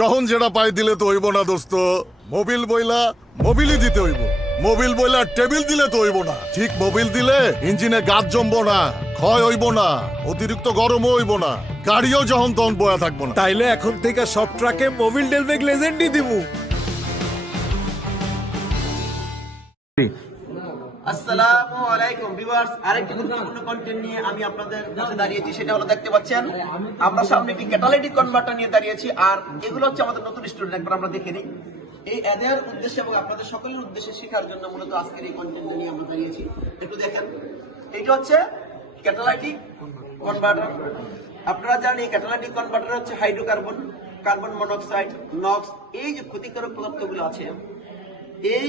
যখন যেটা পাই দিলে তো হইব না দোস্ত। মোবিল বইলা মোবিলই দিতে হইব। মোবিল বইলা টেবিল দিলে তো হইব না। ঠিক মোবিল দিলে ইঞ্জিনে গাছ জমবো না, ক্ষয় হইব না, অতিরিক্ত গরমও হইব না, গাড়িও যখন তখন বয়া থাকবো না। তাইলে এখন থেকে সব ট্রাকে মোবিল ডেলবেগ লেজেন্ডই দিমু। আসসালামু আলাইকুম ভিউয়ার্স, আরেকটি গুরুত্বপূর্ণ কন্টেন্ট নিয়ে আমি আপনাদের কাছে দাঁড়িয়েছি। সেটা হলো, দেখতে পাচ্ছেন আমরা সামনে একটি ক্যাটালাইটিক কনভার্টার নিয়ে দাঁড়িয়েছি। আর এগুলো হচ্ছে আমাদের নতুন স্টুডেন্ট। একবার আমরা দেখে নিই। এই এদের উদ্দেশ্যে এবং আপনাদের সকলের উদ্দেশ্যে শেখার জন্য মূলত আজকের এই কন্টেন্ট নিয়ে আমরা দাঁড়িয়েছি। একটু দেখেন, এইটা হচ্ছে ক্যাটালাইটিক কনভার্টার। আপনারা জানেন এই ক্যাটালাইটিক কনভার্টার হচ্ছে হাইড্রোকার্বন, কার্বন মনোক্সাইড, নক্স, এই যে ক্ষতিকারক পদার্থগুলো আছে, এই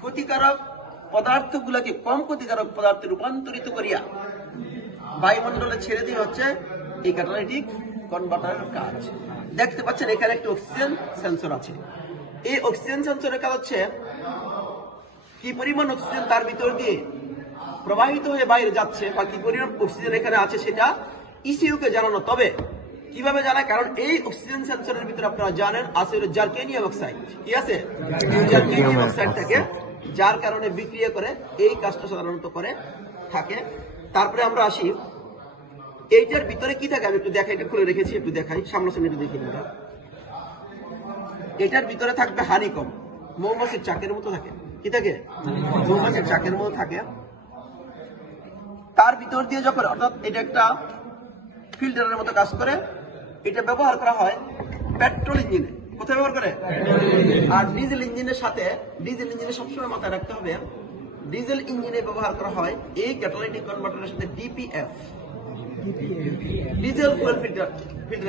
ক্ষতিকারক পদার্থগুলোকে কম ক্ষতিকারক পদার্থে রূপান্তরিত করিয়া বায়ুমণ্ডলে ছেড়ে দিয়ে হচ্ছে এই ক্যাটালাইটিক কনভার্টারের কাজ। দেখতে পাচ্ছেন এখানে একটা অক্সিজেন সেন্সর আছে। এই অক্সিজেন সেন্সরের কাজ হচ্ছে কি পরিমাণ অক্সিজেন তার ভিতর দিয়ে প্রবাহিত হয়ে বাইরে যাচ্ছে বা কি পরিমাণ অক্সিজেন এখানে আছে সেটা ইসিইউ কে জানানো। তবে কিভাবে জানায়? কারণ এই অক্সিজেন সেন্সরের ভিতরে আপনারা জানেন আছে জার্কেনিয়াম অক্সাইড। কি আছে? জার্কেনিয়াম অক্সাইড থাকে, যার কারণে বিক্রিয়া করে এই কাজটা সাধারণত করে থাকে। তারপরে আমরা আসি এইটার ভিতরে কি থাকে। আমি একটু দেখাই, এটা খুলে রেখেছি, একটু দেখাই, সামনাসামনি একটু দেখি। এটার ভিতরে থাকবে হানিকম, মৌমাছির চাকের মতো থাকে। কি থাকে? মৌমাছির চাকের মতো থাকে। তার ভিতর দিয়ে যখন, অর্থাৎ এটা একটা ফিল্টারের মতো কাজ করে। এটা ব্যবহার করা হয় পেট্রোল ইঞ্জিনে। কোথায় ব্যবহার করে? আর ডিজেল ইঞ্জিনের সাথে, ডিজেল ইঞ্জিনে সবসময় মাথায় রাখতে হবে, ডিজেল ইঞ্জিনে ব্যবহার করা হয় এই ক্যাটালাইটিক কনভার্টারের সাথে ডিপিএফ, ডিজেল ফুয়েল ফিল্টার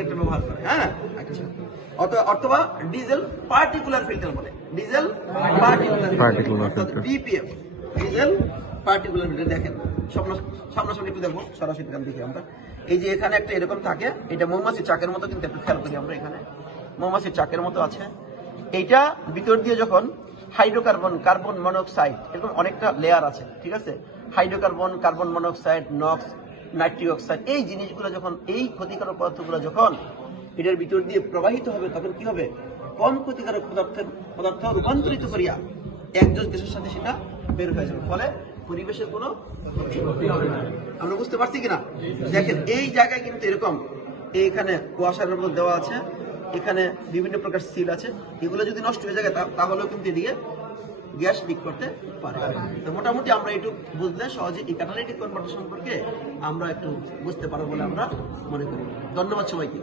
একটা ব্যবহার করে। হ্যাঁ, আচ্ছা। অথবা ডিজেল পার্টিকুলার ফিল্টার বলে, ডিজেল পার্টিকুলার অর্থাৎ ডিপিএফ, ডিজেল পার্টিকুলার ফিল্টার। দেখেন সামনাসামনি একটু দেখবো, সরাসরি দেখি আমরা। এই যে এখানে একটা এরকম থাকে, এটা মৌমাছির চাকের মতো, কিন্তু একটু খেয়াল করি আমরা, এখানে মৌমাছির চাকের মতো আছে। এইটা ভিতর দিয়ে যখন হাইড্রোকার্বন, কার্বন মনোক্সাইড, এরকম অনেকটা লেয়ার আছে, ঠিক আছে? Hydrocarbon, carbon monoxide, NOx, nitric oxide, এই জিনিসগুলো যখন, এই ক্ষতিকারক পদার্থগুলো যখন এটার ভিতর দিয়ে প্রবাহিত হবে, তখন কি হবে? কম ক্ষতিকারক পদার্থ রূপান্তরিত করিয়া একজন গ্যাসের সাথে সেটা বের হয়ে যাবে, ফলে পরিবেশের কোনো ক্ষতি হবে না। আমরা বুঝতে পারছি কিনা? দেখেন এই জায়গায় কিন্তু এরকম এইখানে ওয়াশারের মধ্যে দেওয়া আছে, এখানে বিভিন্ন প্রকার সিল আছে। এগুলো যদি নষ্ট হয়ে যায় তাহলেও কিন্তু এদিকে গ্যাস লিক করতে পারে। তো মোটামুটি আমরা একটু বুঝলে সহজে এই ক্যাটালাইটিক কনভার্টার সম্পর্কে আমরা একটু বুঝতে পারবো বলে আমরা মনে করি। ধন্যবাদ সবাইকে।